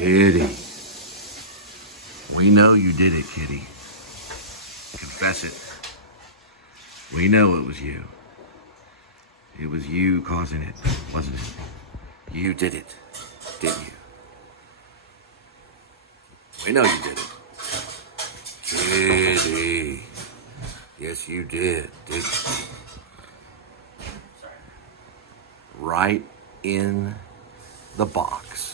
Kitty. We know you did it, Kitty. Confess it. We know it was you. It was you causing it, wasn't it? You did it, didn't you? We know you did it. Kitty. Yes, you did, didn't you? Right in the box.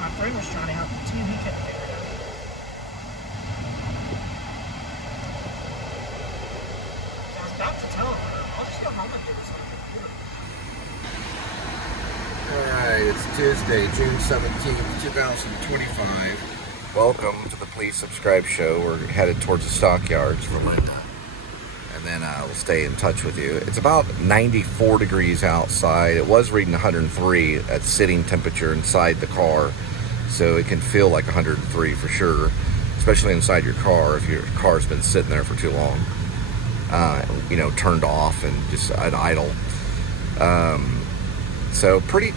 My friend was trying to help me too. He couldn't figure it out. I was about to tell him, I'll just go home and do this on the computer. Alright, it's Tuesday, June 17th, 2025. Welcome to the Please Subscribe show. We're headed towards the stockyards for Linda. And then we'll stay in touch with you. It's about 94 degrees outside. It was reading 103 at sitting temperature inside the car. So it can feel like 103 for sure, especially inside your car if your car's been sitting there for too long. You know, turned off and just at idle. So pretty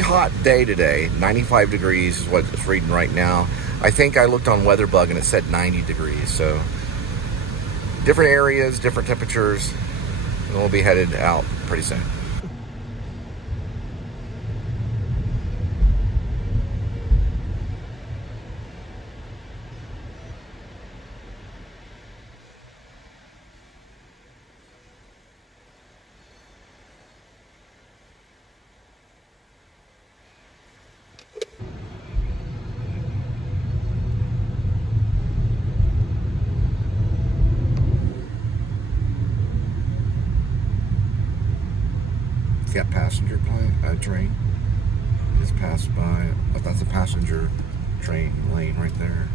hot day today. 95 degrees is what it's reading right now. I think I looked on WeatherBug and it said 90 degrees. So different areas, different temperatures, and we'll be headed out pretty soon. Got passenger train just passed by, but that's a passenger train lane right there.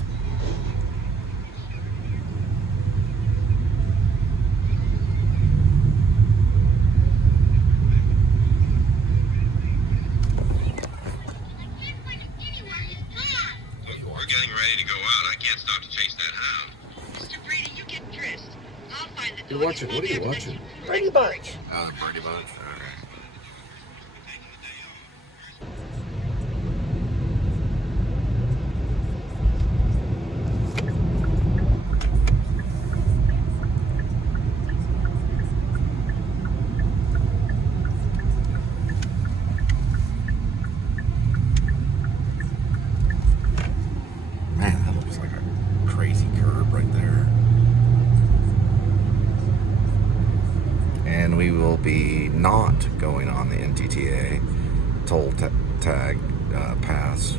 We're getting ready to go out. I can't stop to chase that hound. Mr. Brady, you get dressed. I'll find the dog. You're watching? What are you watching? Brady Bunch. Oh, the Brady Bunch? Okay. Man, that looks like a crazy curve right there. And we will be not going on the NTTA toll tag pass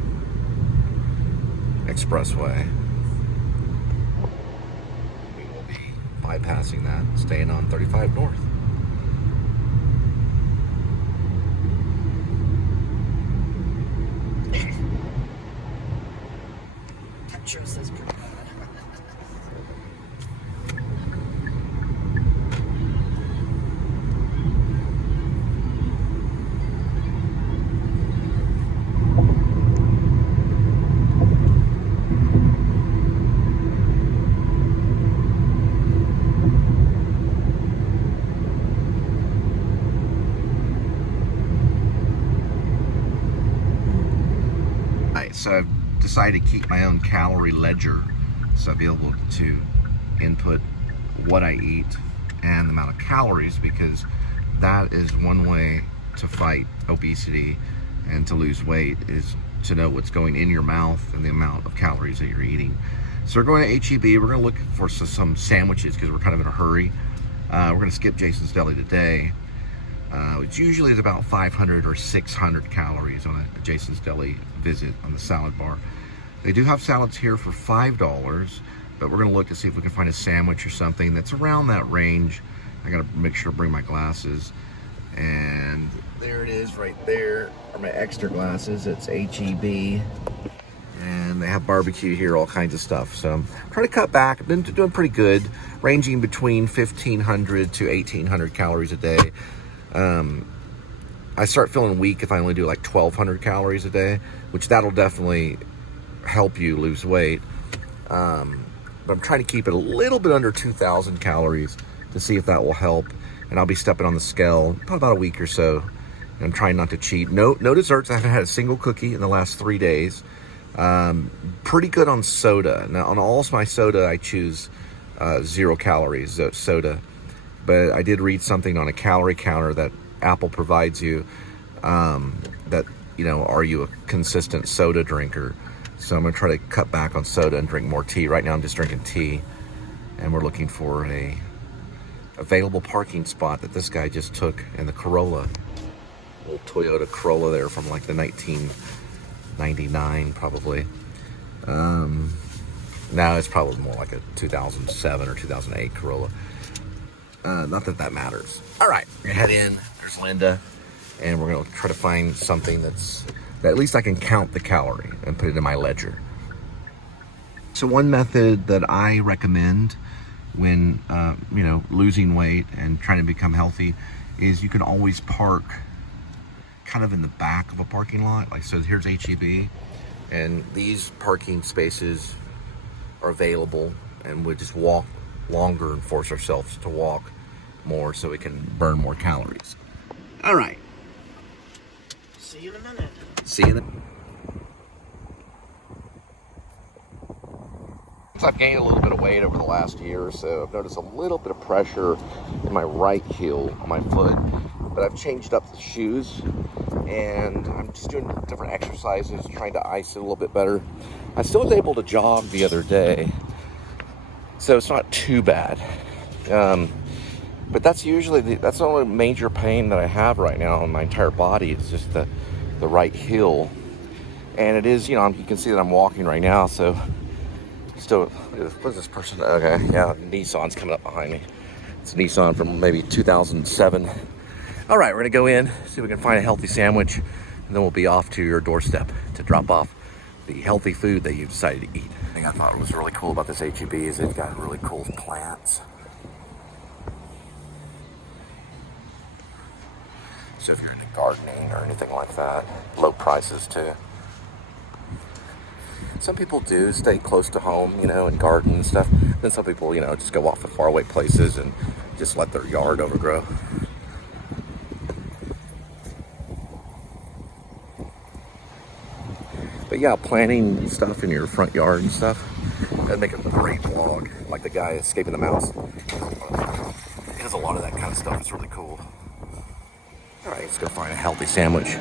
expressway. We will be bypassing that, staying on 35 North. That sure says pretty bad. So I've decided to keep my own calorie ledger, so I'll be able to input what I eat and the amount of calories, because that is one way to fight obesity and to lose weight, is to know what's going in your mouth and the amount of calories that you're eating. So we're going to HEB. We're going to look for some sandwiches because we're kind of in a hurry. We're going to skip Jason's Deli today. Which usually is about 500 or 600 calories on a Jason's Deli visit on the salad bar. They do have salads here for $5, but we're going to look to see if we can find a sandwich or something that's around that range. I got to make sure to bring my glasses. And there it is right there are my extra glasses. It's HEB. And they have barbecue here, all kinds of stuff. So I'm trying to cut back. I've been doing pretty good, ranging between 1,500 to 1,800 calories a day. I start feeling weak if I only do like 1,200 calories a day, which that'll definitely help you lose weight. But I'm trying to keep it a little bit under 2,000 calories to see if that will help. And I'll be stepping on the scale probably about a week or so. And I'm trying not to cheat. No desserts. I haven't had a single cookie in the last 3 days. Pretty good on soda. Now on all of my soda, I choose 0 calories soda. But I did read something on a calorie counter that Apple provides you, that, you know, are you a consistent soda drinker? So I'm going to try to cut back on soda and drink more tea. Right now I'm just drinking tea, and we're looking for a available parking spot that this guy just took in the Corolla. Little Toyota Corolla there from like the 1999 probably. Now it's probably more like a 2007 or 2008 Corolla. Not that that matters. All right, we're gonna head in. There's Linda, and we're gonna try to find something that at least I can count the calorie and put it in my ledger. So one method that I recommend when you know, losing weight and trying to become healthy is you can always park kind of in the back of a parking lot. Like, so here's HEB, and these parking spaces are available, and we just walk longer and force ourselves to walk more so we can burn more calories. All right. See you in a minute. See you in a minute. I've gained a little bit of weight over the last year or so. I've noticed a little bit of pressure in my right heel on my foot, but I've changed up the shoes and I'm just doing different exercises, trying to ice it a little bit better. I still was able to jog the other day, so it's not too bad. But that's usually that's the only major pain that I have right now in my entire body. It's just the right heel, and it is, you know, you can see that I'm walking right now. So still, what's this person? Okay, yeah, Nissan's coming up behind me. It's a Nissan from maybe 2007. All right, we're gonna go in, see if we can find a healthy sandwich, and then we'll be off to your doorstep to drop off the healthy food that you decided to eat. The thing I thought was really cool about this HEB is they've got really cool plants. So if you're into gardening or anything like that, low prices too. Some people do stay close to home, you know, and garden and stuff. Then some people, you know, just go off to faraway places and just let their yard overgrow. But yeah, planting stuff in your front yard and stuff, that'd make a great vlog, like the guy escaping the mouse. It has a lot of that kind of stuff. It's really cool. All right, let's go find a healthy sandwich.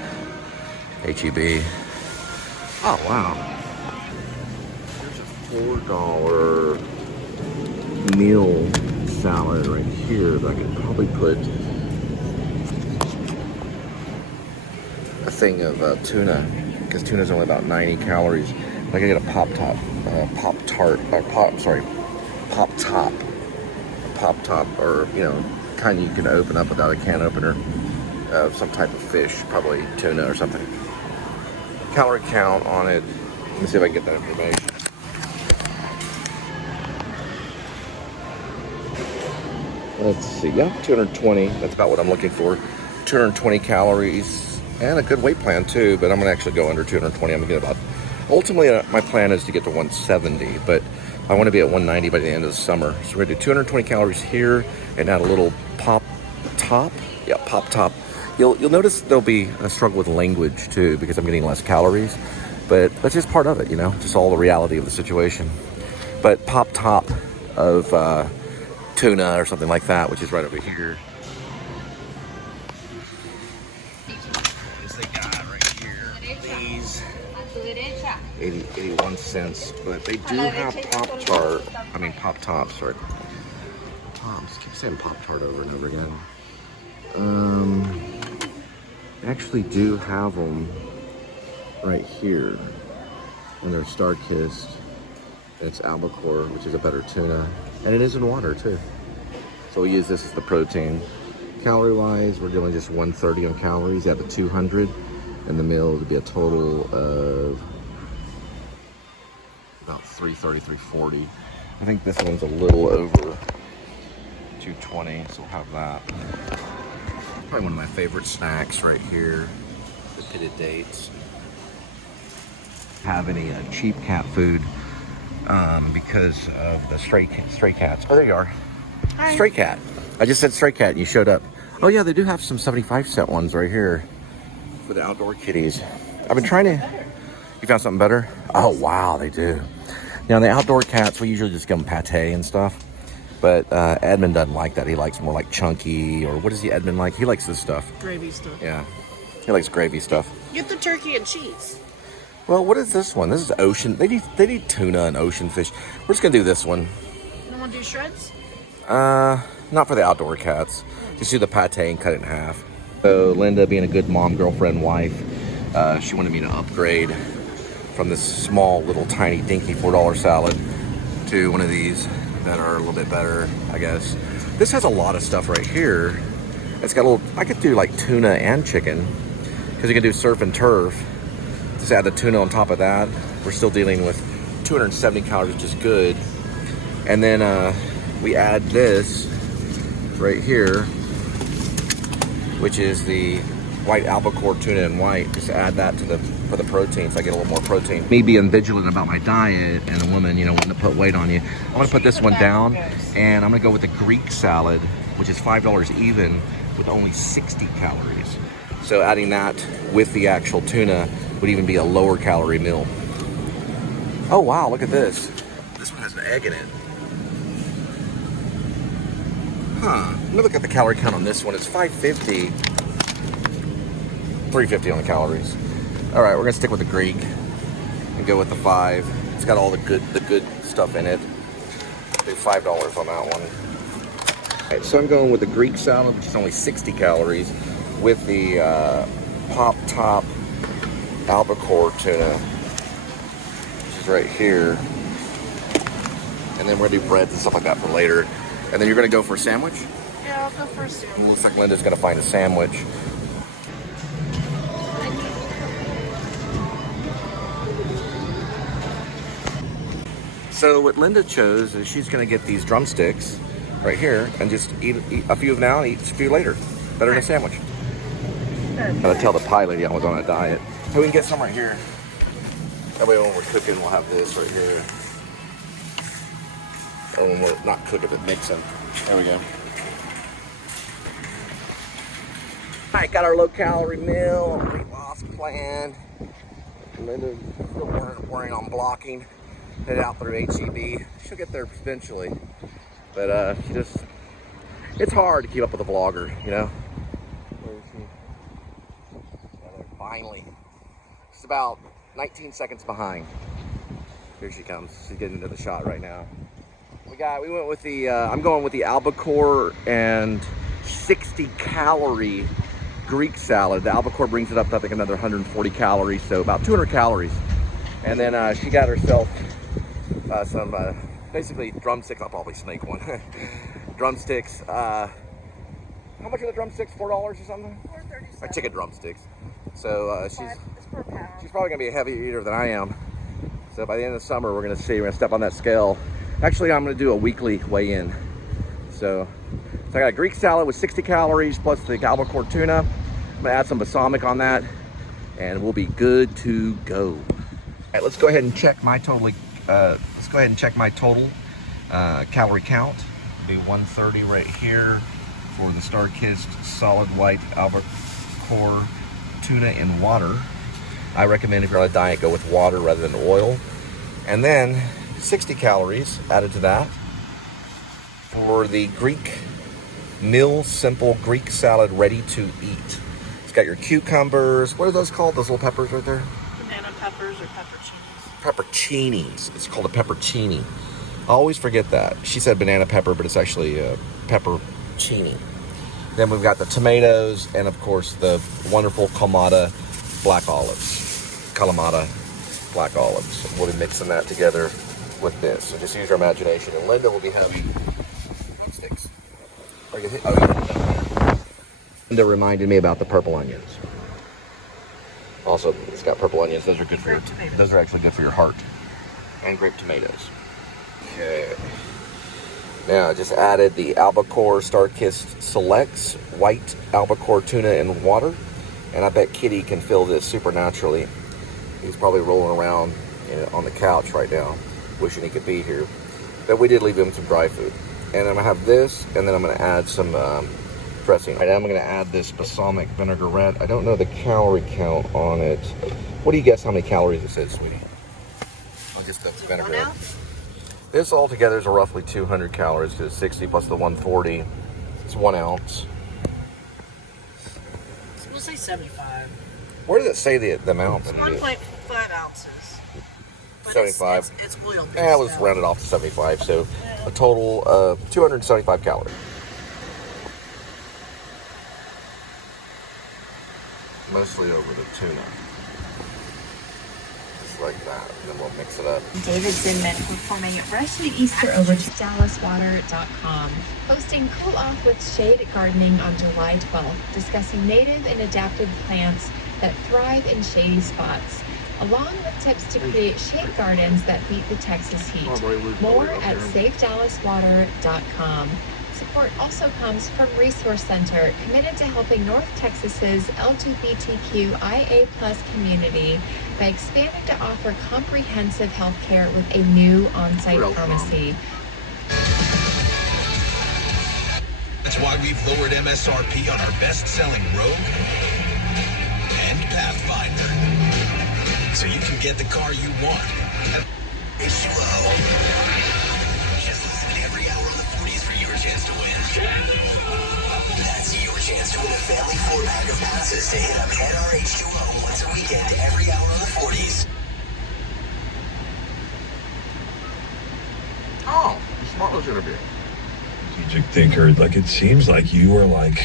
HEB. Oh, wow. There's a $4 meal salad right here that I could probably put a thing of tuna, because tuna's only about 90 calories. I can get a Pop Top, or, you know, kind you can open up without a can opener. Some type of fish, probably tuna or something. Calorie count on it. Let me see if I can get that information. Let's see, yeah, 220. That's about what I'm looking for. 220 calories and a good weight plan too, but I'm gonna actually go under 220. I'm gonna get about, ultimately my plan is to get to 170, but I wanna be at 190 by the end of the summer. So we're gonna do 220 calories here and add a little Pop Top. Yeah, Pop Top. You'll notice there'll be a struggle with language too, because I'm getting less calories, but that's just part of it, you know, just all the reality of the situation. But Pop Top of tuna or something like that, which is right over here. What is they got right here? These 81 cents, but they do have Pop-Tops, right? Pops, keep saying Pop-Tart over and over again. They actually do have them right here, and they're star-kissed. It's albacore, which is a better tuna, and it is in water too. So we'll use this as the protein. Calorie-wise, we're doing just 130 on calories out of 200, and the meal would be a total of about 330, 340. I think this one's a little over 220, so we'll have that. Probably one of my favorite snacks right here, the pitted dates. Have any cheap cat food because of the stray cats. Oh, there you are. Hi. Stray cat. I just said stray cat and you showed up. Oh yeah, they do have some 75-cent ones right here for the outdoor kitties. I've been trying to... You found something better? Oh wow, they do. Now the outdoor cats, we usually just give them pate and stuff. But Edmund doesn't like that. He likes more like chunky, or what does he Edmund like? He likes this stuff. Gravy stuff. Yeah, he likes gravy stuff. Get the turkey and cheese. Well, what is this one? This is ocean. They need tuna and ocean fish. We're just gonna do this one. You don't want to do shreds? Not for the outdoor cats. Just do the pate and cut it in half. So Linda, being a good mom, girlfriend, wife, she wanted me to upgrade from this small, little, tiny, dinky $4 salad to one of these that are a little bit better, I guess. This has a lot of stuff right here. It's got a little, I could do like tuna and chicken, because you can do surf and turf. Just add the tuna on top of that. We're still dealing with 270 calories, which is good. And then we add this right here, which is the white albacore tuna and white. Just add that to for the protein, so I get a little more protein. Me being vigilant about my diet, and a woman, you know, wanting to put weight on you, I'm gonna put this one down, and I'm gonna go with the Greek salad, which is $5 even, with only 60 calories. So adding that with the actual tuna would even be a lower calorie meal. Oh wow, look at this. This one has an egg in it. Huh, let me look at the calorie count on this one. It's 550. 350 on the calories. All right, we're gonna stick with the Greek and go with the 5. It's got all the good stuff in it. Do $5 on that one. All right, so I'm going with the Greek salad, which is only 60 calories, with the Pop-Top albacore tuna, which is right here. And then we're gonna do breads and stuff like that for later. And then you're gonna go for a sandwich? Yeah, I'll go for a sandwich. Looks like Linda's gonna find a sandwich. So what Linda chose is she's gonna get these drumsticks right here and just eat a few now and eat a few later. Better than a sandwich. Gotta tell the pie lady I was on a diet. Hey, we can get some right here. That way when we're cooking, we'll have this right here. Or when we're not cooking, but mixing. There we go. All right, got our low-calorie meal, weight loss plan. Linda's still worrying on blocking. Headed out through HEB. She'll get there eventually. But she just, it's hard to keep up with a vlogger, you know? Where is she? Yeah, there, finally. She's about 19 seconds behind. Here she comes. She's getting into the shot right now. We went with the, I'm going with the albacore and 60 calorie Greek salad. The albacore brings it up to I think another 140 calories, so about 200 calories. And then she got herself some basically drumsticks. I'll probably snake one. Drumsticks. How much are the drumsticks? $4 or something? $4.37. Chicken drumsticks. So she's probably gonna be a heavier eater than I am. So by the end of the summer, we're gonna step on that scale. Actually, I'm gonna do a weekly weigh-in. So I got a Greek salad with 60 calories plus the albacore tuna. I'm gonna add some balsamic on that, and we'll be good to go. All right, let's go ahead and check my total. Calorie count. It'll be 130 right here for the star-kissed solid white albacore tuna and water. I recommend if you're on a diet, go with water rather than oil. And then 60 calories added to that. for the Greek meal simple Greek salad ready to eat. It's got your cucumbers. What are those called? Those little peppers right there? Banana peppers or pepperoncinis. Pepperoncinis. It's called a peppercini. I always forget that. She said banana pepper, but it's actually a peppercini. Then we've got the tomatoes and, of course, the wonderful Kalamata black olives. Kalamata black olives. We'll be mixing that together with this. So just use your imagination. And Linda will be having sticks. Linda reminded me about the purple onions. Also, it's got purple onions. Those are good for those are actually good for your heart. And grape tomatoes. Okay. Now I just added the albacore Star-Kissed Selects white albacore tuna in water. And I bet Kitty can feel this supernaturally. He's probably rolling around on the couch right now, wishing he could be here. But we did leave him some dry food. And I'm gonna have this, and then I'm gonna add some dressing. Right now I'm gonna add this balsamic vinaigrette. I don't know the calorie count on it. What do you guess how many calories it says, sweetie? I'll just the vinaigrette. 1 ounce? This all together is roughly 200 calories because it's 60 plus the 140. It's 1 ounce. We'll say 75. Where does it say the amount? It's 1.5 ounces. But 75. It's oil based. Yeah, let's round it off to 75. So a total of 275 calories. Mostly over the tuna. Just like that. And then we'll mix it up. David Zinman performing Rest in Easter over to DallasWater.com, hosting Cool Off with Shade Gardening on July 12th, discussing native and adapted plants that thrive in shady spots, along with tips to create shade gardens that beat the Texas heat. More at SafeDallasWater.com. Support also comes from Resource Center, committed to helping North Texas's LGBTQIA+ community by expanding to offer comprehensive health care with a new on-site pharmacy. That's why we've lowered MSRP on our best-selling Rogue and Pathfinder, so you can get the car you want. H2O. Just listen every hour on the 40s for your chance to win. That's your chance to win a family 4-pack of passes to hit up NRH2O once a weekend every hour on the 40s. Oh, Smartless interview. Strategic thinker, like it seems like you are like,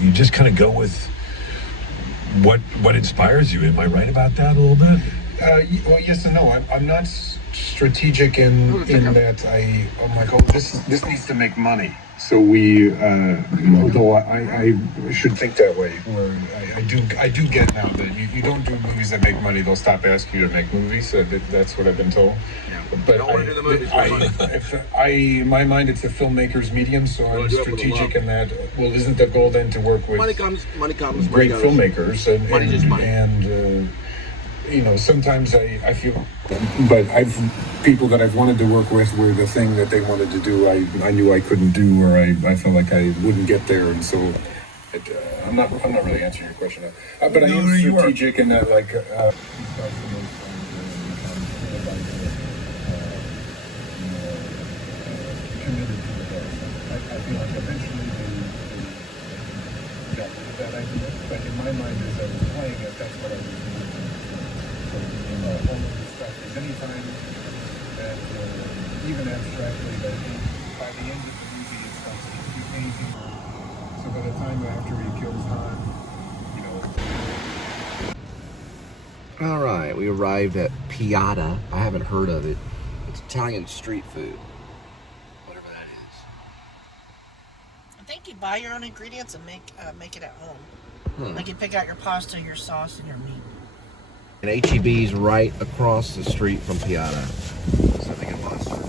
you just kind of go with what inspires you. Am I right about that a little bit? Well, yes and no. I'm not strategic in that I'm like, oh, this needs to make money. So we, although I should think that way, or I do get now that you don't do movies that make money. They'll stop asking you to make movies. That's what I've been told. Yeah. But don't want to do the movies. in my mind, it's a filmmaker's medium. So I'm strategic in that. Well, isn't the goal then to work with money comes, great filmmakers money is money. and sometimes I feel, but I've people that I've wanted to work with where the thing that they wanted to do, I knew I couldn't do, or I felt like I wouldn't get there, and so I'm not really answering your question, but I am strategic in that, like. I feel like eventually that idea, but in my mind as I was playing it, that's what I was doing. So all of this stuff is anytime that even abstractly, that by the end of the movie it starts to get too painting. So by the time after he kills Han, All right, we arrived at Piada. I haven't heard of it. It's Italian street food. Whatever that is. I think you buy your own ingredients and make it at home. Hmm. Like you pick out your pasta, your sauce, and your meat. And HEB's right across the street from Piada. So they can buy service.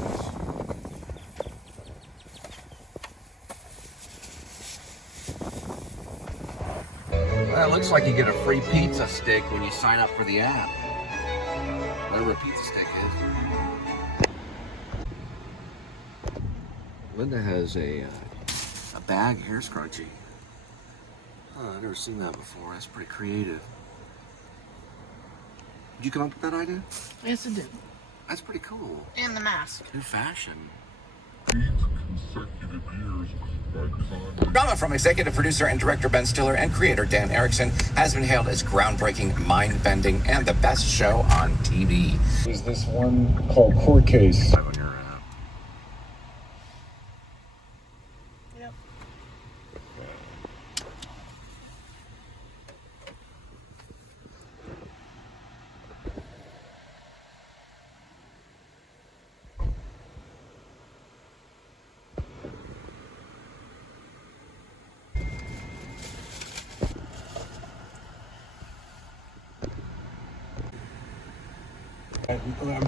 Well, it looks like you get a free pizza stick when you sign up for the app. Whatever a pizza stick is. Linda has a bag hair scrunchie. Oh, I've never seen that before. That's pretty creative. Did you come up with that idea? Yes, it did. That's pretty cool. And the mask. New fashion. Drama from executive producer and director Ben Stiller and creator Dan Erickson has been hailed as groundbreaking, mind-bending, and the best show on TV. There's this one called Court Case. Yep. I'm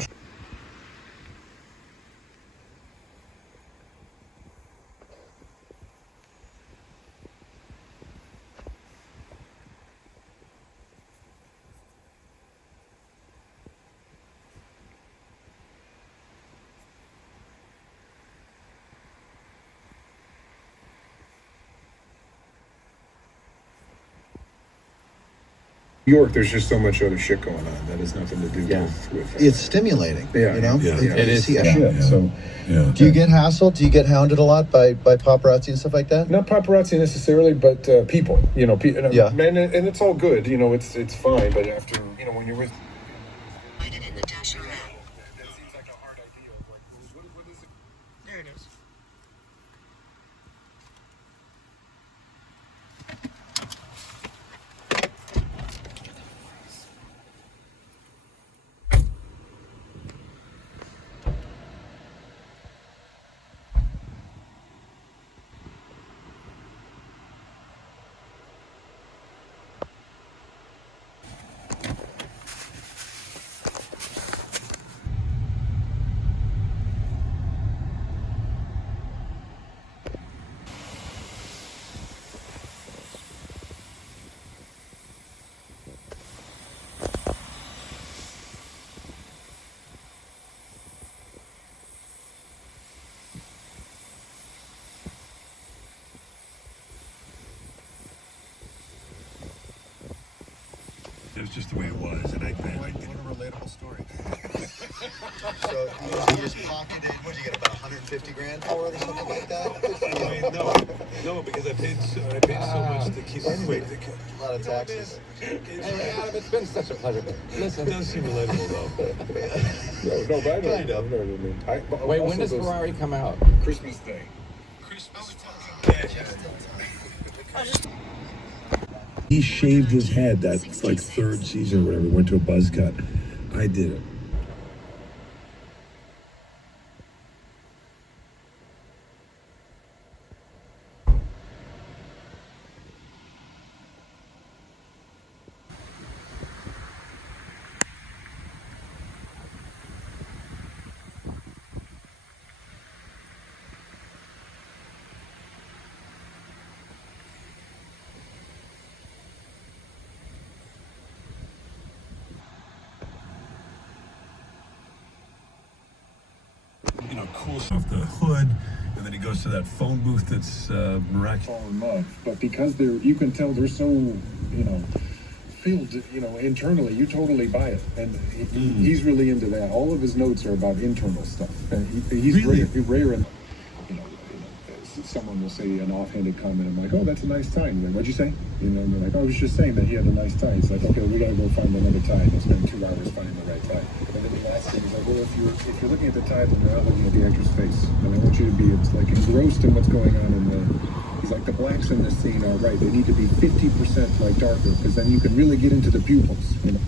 New York, there's just so much other shit going on that has nothing to do with It's stimulating. Yeah, you know? yeah. It You is. see shit. Yeah. So Yeah. Do you get hassled? Do you get hounded a lot by paparazzi and stuff like that? not paparazzi necessarily, but people. You know, Yeah. and it's all good. You know, it's fine. But after, you know, when you're with, Find it in the Dasher app. that seems like a hard idea. Like, what is it? There it is. It was just the way it was, and I What a relatable story. So you just pocketed, what did you get, about 150 grand for it or something like that? No, because I paid so much to keep wait. A lot of taxes. Adam, it's been such a pleasure. Listen, It does seem relatable though. No, but I don't. Kind of. No, I mean, wait, when also does those- Ferrari come out? Christmas Day. He shaved his head that like third season or whatever. Went to a buzz cut. I did it. You know, cool stuff, the hood, and then he goes to that phone booth that's miraculous. Fall in love, but because they're, you can tell they're so, you know, filled, you know, internally, you totally buy it, and he's really into that. All of his notes are about internal stuff, and he's Really? rare in, you know, someone will say an offhanded comment. I'm like, oh, that's a nice tie. And they're like, what'd you say? You know, and they're like, oh, I was just saying that he had a nice tie. It's like, okay, we gotta go find another tie. They'll spend 2 hours finding the right tie. And then the last thing is like, well, if you're looking at the tie, then you're not looking at the actor's face. And I want you to be, it's like engrossed in what's going on in the. He's like, the blacks in this scene are right. They need to be 50% like darker, because then you can really get into the pupils. You know.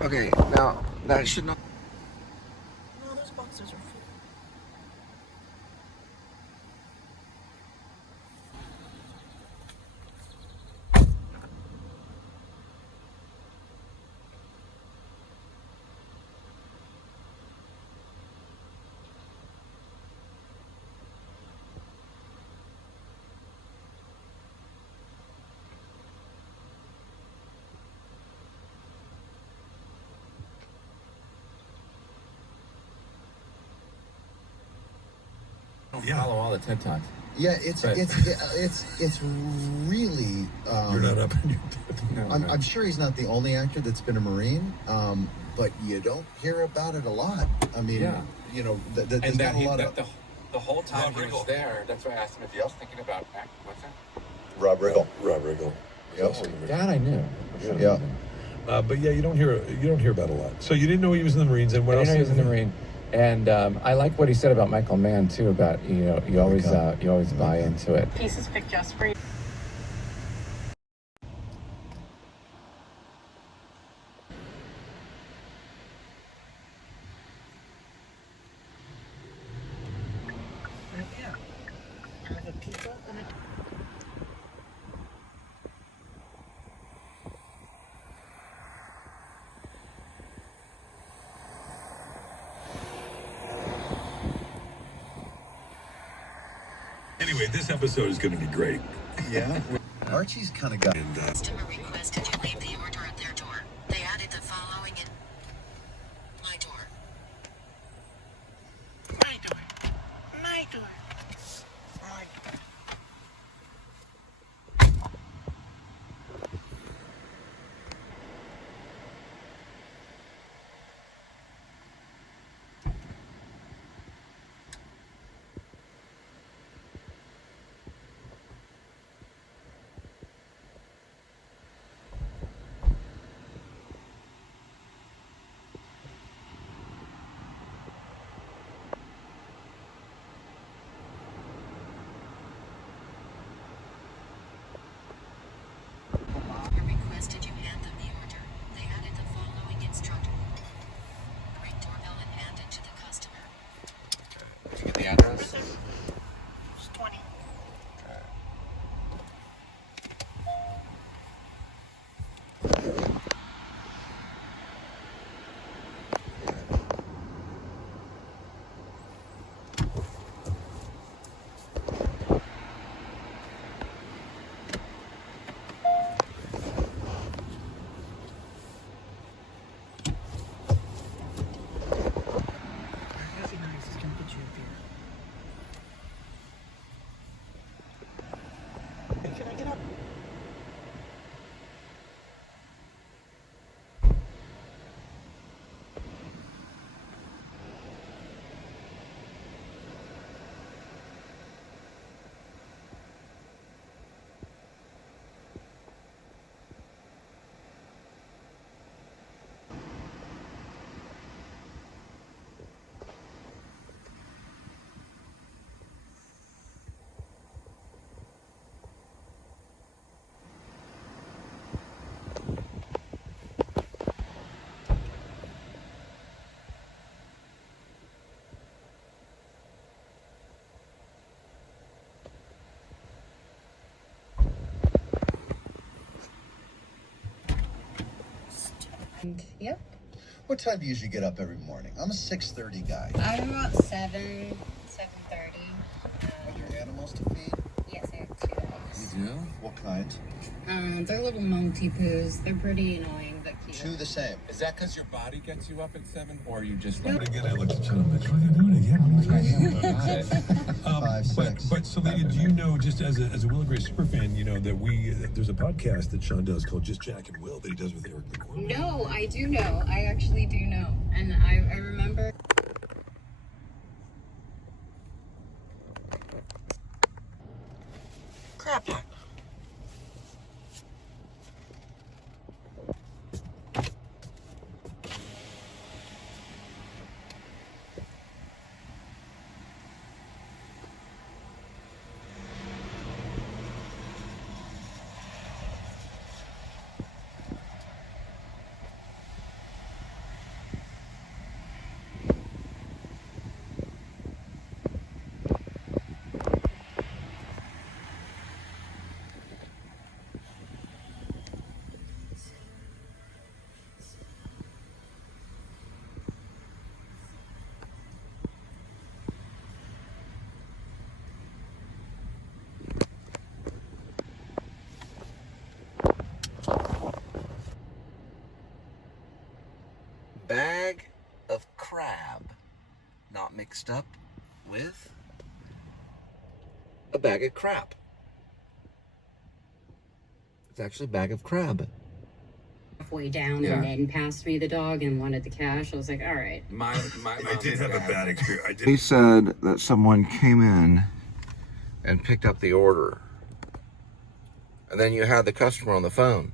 Okay, now that should not. No, those boxes are full. Follow all the TikToks. Yeah, it's really. You're not up in your I'm sure he's not the only actor that's been a Marine, but you don't hear about it a lot. I mean, you know, there's not a lot of. The whole time he was there, that's why I asked him if he was thinking about what's that? Rob Riggle. Yep. That I knew. Yeah. But yeah, you don't hear about it a lot. So you didn't know he was in the Marines, and what else? He was in the Marine, and I like what he said about Michael Mann too. About you always buy into it. Pieces picked just for you. Yeah. I have a pizza and a. Anyway, this episode is going to be great. Yeah. Archie's kind of got. Customer requested you leave the order at their door. They added the following in my door. My door. My door. My door. Requested you hand them the order. They added the following instruction. Ring doorbell and hand it to the customer. Did you get the address? It's 20. That'd be nice. It's gonna get you a beer. Can I get up? Yep. What time do you usually get up every morning? I'm a 6:30 guy. I'm about 7:30. Have your animals to feed? Yes, I have 2 dogs. You do? What kind? They're little Maltese. They're pretty annoying, but cute. 2 the same. Is that because your body gets you up at 7, or you just Again, I looked at John. Like, what are they doing again? 5, 6. But Selena, do you know, just as a Will and Grace superfan, you know that there's a podcast that Sean does called Just Jack and Will that he does with Eric McCormick. No, I do know. I actually do know. And I remember. Crap. Bag of crab, not mixed up with a bag of crap. It's actually a bag of crab. Halfway down and then passed me the dog and wanted the cash. I was like, all right. I did have a bad experience. He said that someone came in and picked up the order. And then you had the customer on the phone.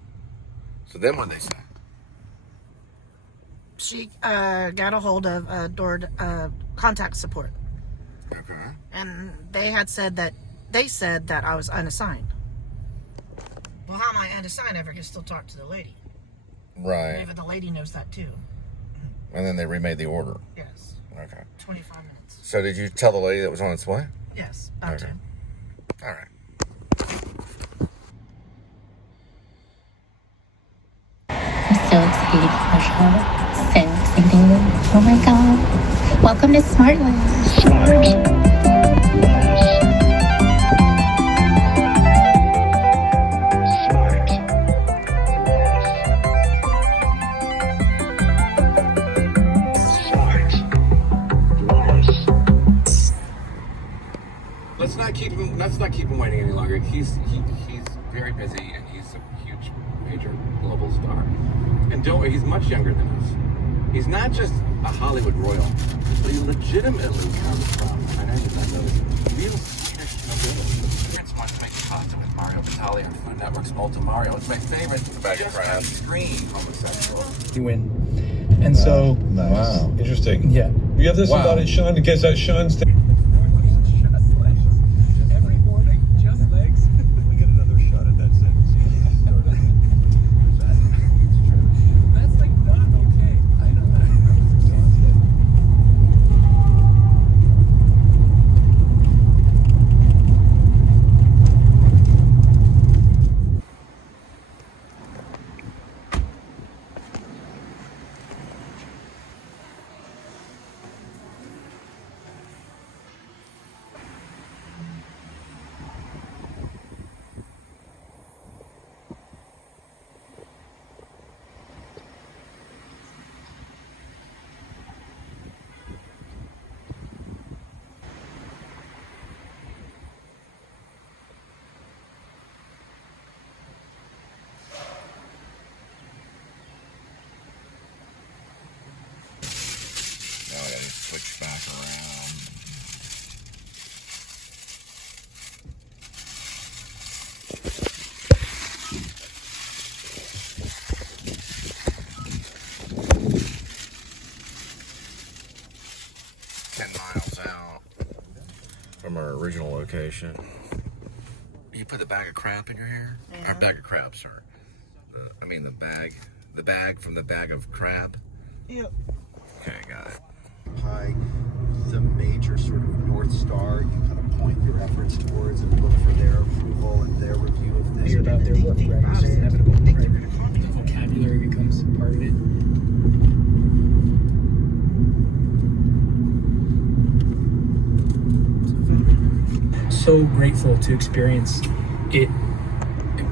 So then what they say? She got a hold of contact support. Okay. And they said that I was unassigned. Well, how am I unassigned if I can still talk to the lady? Right. Maybe the lady knows that too. And then they remade the order. Yes. Okay. 25 minutes. So did you tell the lady that was on its way? Yes, about to. All right. I'm so excited for the show. So excited. Oh my god. Welcome to Smartless. Let's not keep him waiting any longer. He's very busy and he's a huge major global star. And don't worry, he's much younger than us. He's not just a Hollywood royal, but he legitimately comes from, I know you've not noticed, real Swedish nobility. That's much to make a costume with Mario Batali on Food Network's Ultra Mario. It's my favorite just extreme homosexual. You win. And so Nice. Wow. Interesting. Yeah. You have this about it, Sean, in case that Sean's every morning, just legs. We get another shot at that sentence. That's like not okay. I know that. Now I gotta switch back around. Out from our original location. You put the bag of crap in your hair? Yeah. Our bag of crab, sir. I mean the bag from the bag of crab. Yep. Okay, got it. High, the major sort of North Star you kind of point your efforts towards and look for their approval and their review of things. Hear about their work, right? It's inevitable, right? The vocabulary becomes part of it. So grateful to experience it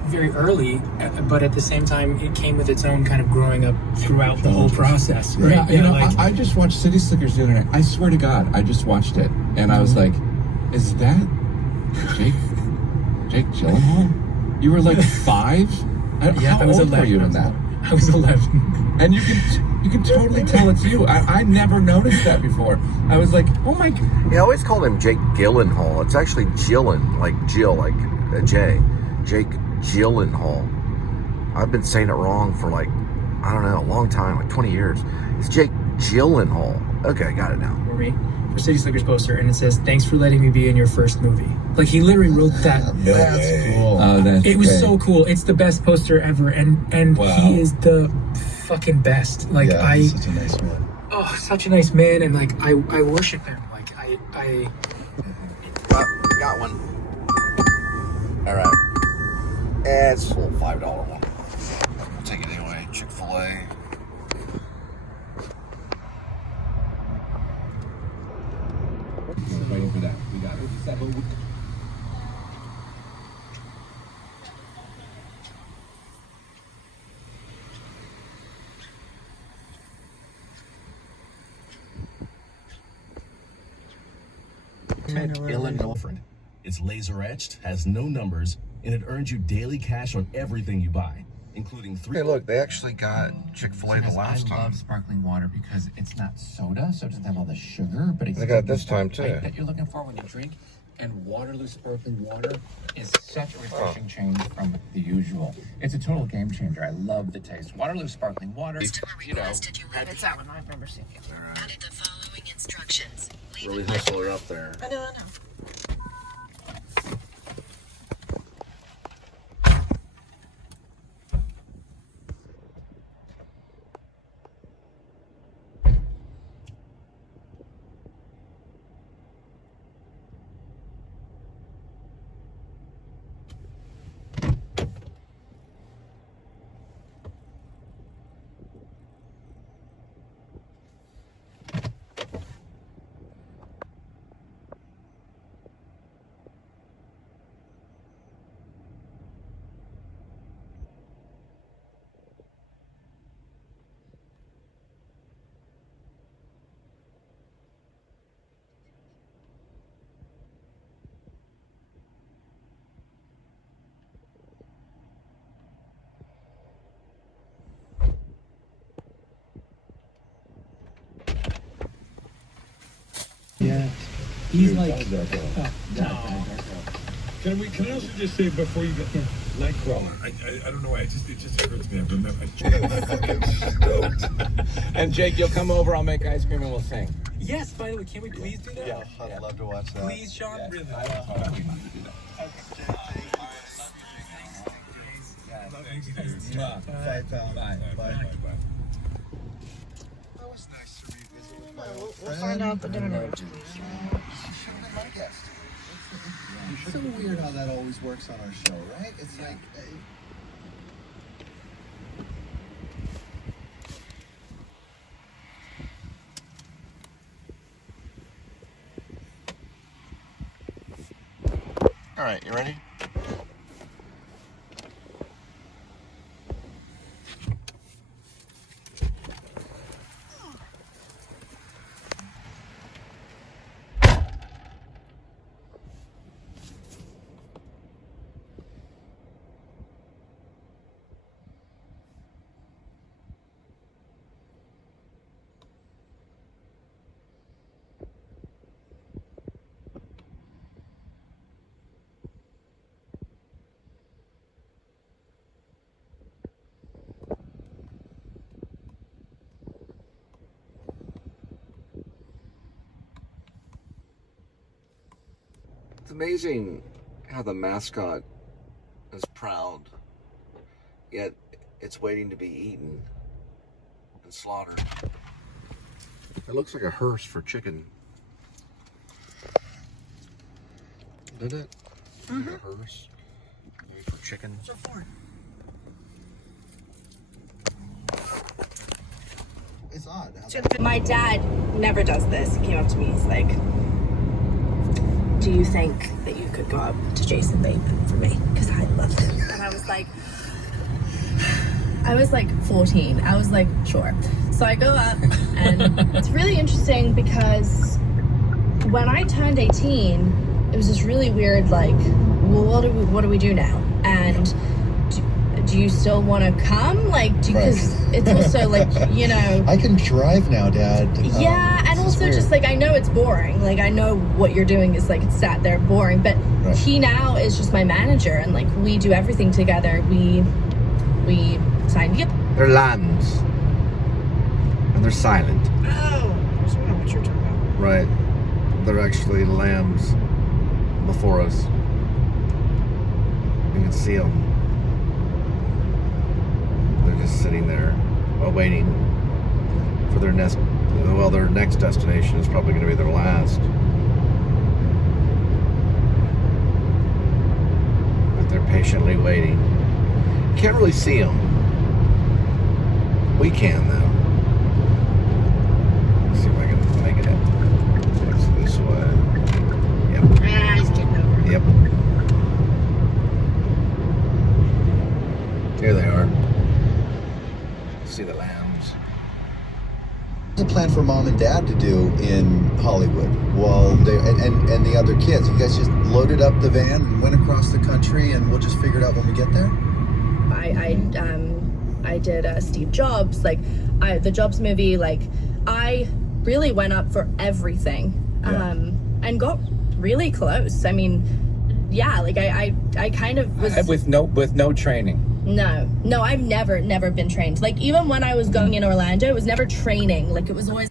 very early, but at the same time, it came with its own kind of growing up throughout the whole process, right? Yeah, you know, I just watched City Slickers the other night. I swear to God, I just watched it, and I was like, "Is that Jake Gyllenhaal? You were like 5? Yeah, How I was old 11. were you in that? I was 11, and you can totally tell it's you. I never noticed that before. I was like, oh my. He always called him Jake Gyllenhaal. It's actually Gyllen, like Jill, like a J. Jake Gyllenhaal. I've been saying it wrong for like, I don't know, a long time, like 20 years. It's Jake Gyllenhaal. Okay, got it now. for me, for City Slickers poster, and it says, "Thanks for letting me be in your first movie." Like, he literally wrote that. That's cool. Oh, that's it was great. so cool. It's the best poster ever, and Wow. he is the fucking best. Like, Yeah, he's such a nice man. Oh, such a nice man, and like I worship him. Like I got one. All right. It's a little $5 one. I'll take it anyway. Chick-fil-A. Waiting for that. We got it. Gyllenhaal. It's laser etched, has no numbers, and it earns you daily cash on everything you buy, including 3. Hey, look, they actually got Chick-fil-A the last time. I love sparkling water because it's not soda, so it doesn't have all the sugar, but it's they got it this time too. That you're looking for when you drink. And Waterloo sparkling water is such a refreshing change from the usual. It's a total game changer. I love the taste. Waterloo sparkling water. You know, It's that one. I remember seeing it. Added the following instructions. Really hustle her up there. I know. Yeah. He's like, Can I also just say before you go, Nightcrawler? I don't know why. It just occurred to me. I'm stoked. And Jake, you'll come over. I'll make ice cream and we'll sing. yes, by the way, can we please do that? Yeah, I'd love to watch that. Please, Sean, really. Bye, pal. Bye. That was nice to revisit with my We'll old friend. find out the dinner. She should have been my guest. It's so weird how that always works on our show, right? It's like... All right, you ready? It's amazing how the mascot is proud, yet it's waiting to be eaten and slaughtered. It looks like a hearse for chicken. Did it? Mm-hmm. A hearse? Maybe for chicken? What's it for? It's odd. My dad never does this. He came up to me, he's like, do you think that you could go up to Jason Bateman for me? Because I loved him. And I was like 14. I was like, sure. So I go up, and it's really interesting because when I turned 18, it was this really weird, like, well, what do we do now? And do you still want to come? Like, because it's also like, you know. I can drive now, Dad. Yeah, and also just like, I know it's boring. Like, I know what you're doing is like, it's sat there boring. But he now is just my manager, and like, we do everything together. We signed. Yep. They're lambs. And they're silent. Oh, that's not what you're talking about. Right. They're actually lambs before us. You can see them. They're just sitting there waiting for their next. Well, their next destination is probably going to be their last. But they're patiently waiting. You can't really see them. We can, though. Let's see if I can make it. Looks this way. Yep. Ah, he's getting over it. Yep. Here they are. See the lambs. There's a plan for mom and dad to do in Hollywood while they and the other kids. You guys just loaded up the van and went across the country, and we'll just figure it out when we get there. I did Steve Jobs, like the Jobs movie. Like I really went up for everything, and got really close. I mean, yeah, like I kind of was with no training. No, I've never been trained. Like even when I was going in Orlando, it was never training. Like it was always.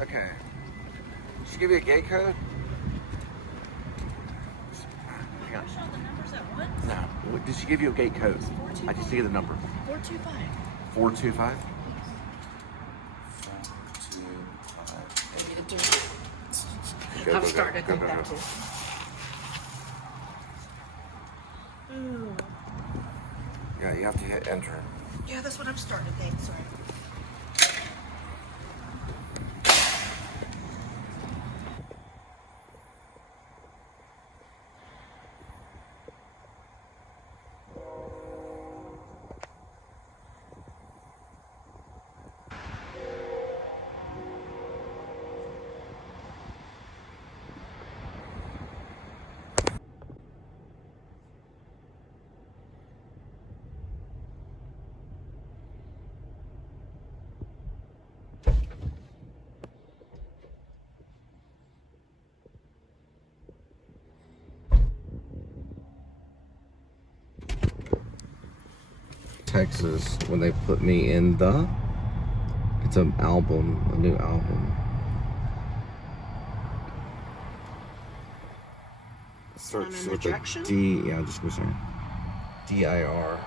Okay. Did she give you a gate code? Hang on. No. What, did she give you a gate code? I just see the number. 425. 425? 425. I've started with that too. Yeah, you have to hit enter. Yeah, that's what I'm starting. Thanks. Sorry. Texas, when they put me in it's an album, a new album. Search with a D, yeah, just was there. D-I-R.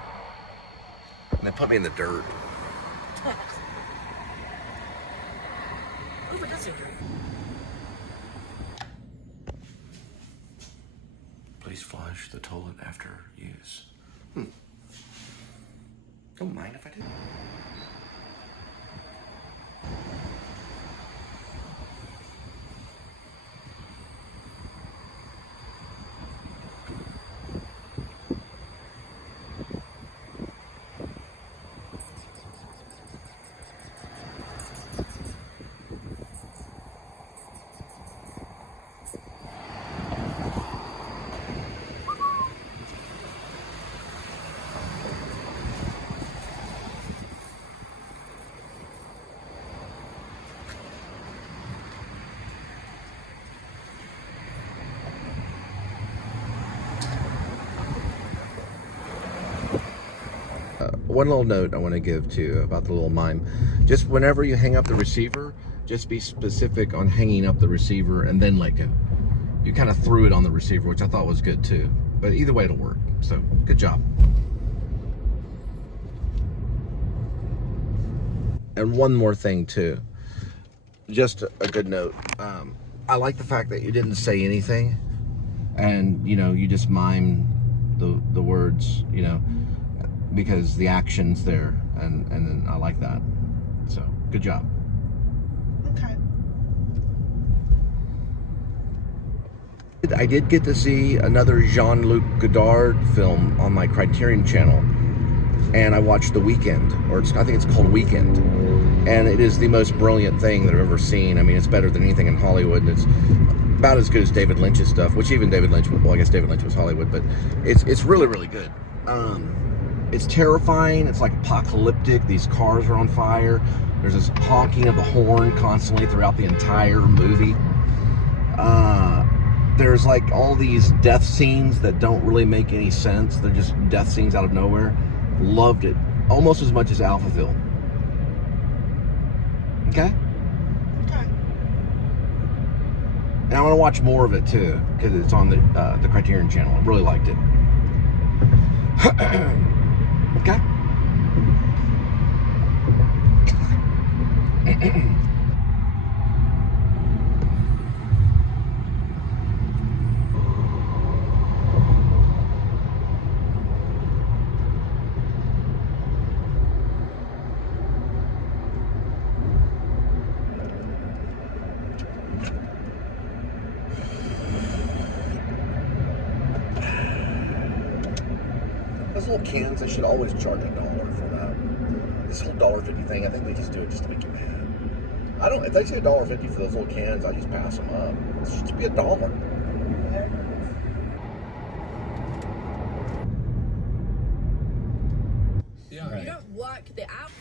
And they put me in the dirt. Please flush the toilet after use. Don't mind if I do. One little note I want to give to you about the little mime. Just whenever you hang up the receiver, just be specific on hanging up the receiver and then let go. You kind of threw it on the receiver, which I thought was good too. But either way, it'll work. So, good job. And one more thing too. Just a good note. I like the fact that you didn't say anything. And, you know, you just mime the words, you know, because the action's there, and then I like that. So, good job. Okay. I did get to see another Jean-Luc Godard film on my Criterion channel, and I watched The Weekend, or I think it's called Weekend, and it is the most brilliant thing that I've ever seen. I mean, it's better than anything in Hollywood, and it's about as good as David Lynch's stuff, which even David Lynch, well, I guess David Lynch was Hollywood, but it's really, really good. It's terrifying. It's like apocalyptic. These cars are on fire. There's this honking of the horn constantly throughout the entire movie. There's like all these death scenes that don't really make any sense. They're just death scenes out of nowhere. Loved it. Almost as much as Alphaville. Okay? Okay. And I want to watch more of it too, because it's on the Criterion channel. I really liked it. Okay? Those little cans, they should always charge $1 for that. This whole $1.50 thing, I think they just do it just to make you mad. I don't. If they say $1.50 for those little cans, I just pass them up. It should just be $1. You don't walk the out.